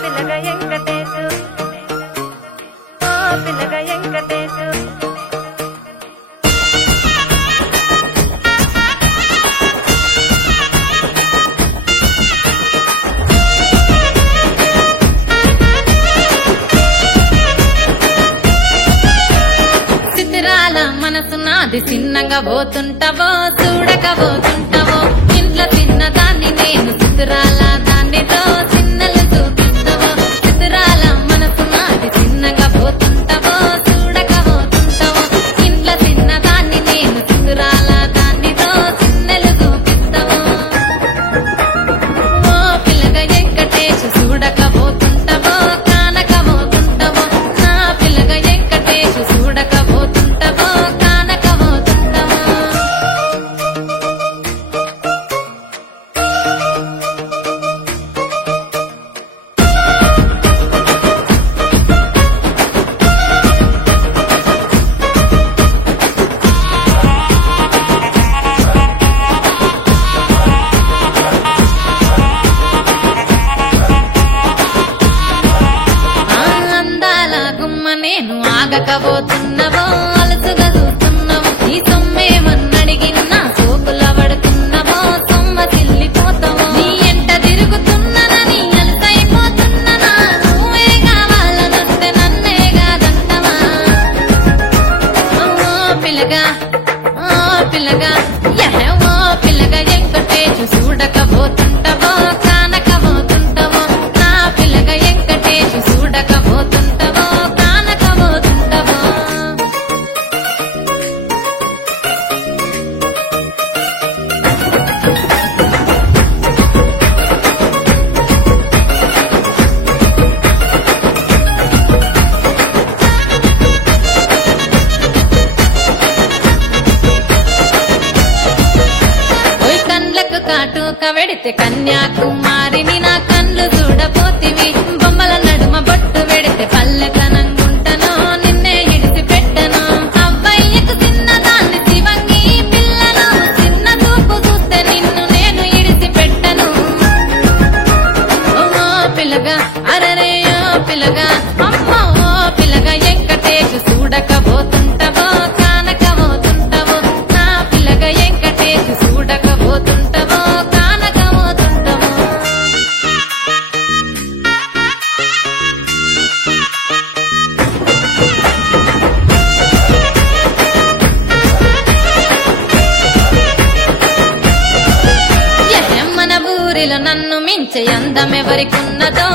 పిల్లగా వెంకటేశు ఓ పిల్లగా వెంకటేశు చిత్రాల మనసు నాది చిన్నగా పోతుంటావో చూడకపోతుంటావో ఇంట్లో తిన్నదాన్ని నేను చిత్రాల దానితో చిన్నలు చూపిస్తావో చిత్రాల మనసు నాది చిన్నగా పోతుంటావో చూడకపోతుంటావో ఇంట్లో తిన్నదాన్ని నేను చిత్రాల దానితో చిన్నలు చూపిస్తావో ఓ పిల్లగా వెంకటేశు చూడకపోతుంటావో కానకపోతుంటావో నా పిల్లగా వెంకటేశు చూడకపోతుంటావో కానకపోతుంటావో అందాల గుమ్మ నేను ఆగకపోతున్నావో అలసుగా చూస్తున్నావో ఈ సొమ్మేమన్నడిగినా సోకుల పడుతున్నావో సొమ్మ చిల్లిపోతావో నీ ఎంట తిరుగుతున్నానని అలసైపోతున్నానా నువ్వే కావాలనొస్తే నన్నే కాదంటవా ఓ పిల్లగా ఓ పిల్లగా వెంకటేశు చూడకపోతుంటావో కానకపోతుంటావో నా పిల్లగా వెంకటేశు చూడకపోతుంటావో కానకపోతుంటావో ఓయ్ కండ్లకు కాటుక వెడితే కన్యాకుమారిని నా కళ్ళు చూడపోతివి బొమ్మల నడుమ బొట్టు వెడితే పల్లెకనంగుంటను నిన్నే ఇడిసి పెట్టను అబ్బాయికు చిన్నదాన్ని శివంగి పిల్లను చిన్న చూపు చూస్తే నిన్ను నేను ఇడిసి పెట్టను ఓ పిల్లగా అరరే ఓ పిల్లగా అమ్మో ఓ పిల్లగా వెంకటేశు చూడకపోతుంటావో కానకపోతుంటావో నా పిల్లగా వెంకటేశు చూడకపోతుంటావో కానకపోతుంటావో మన ఊరిలో నన్ను మించే అందమెవరికున్నదో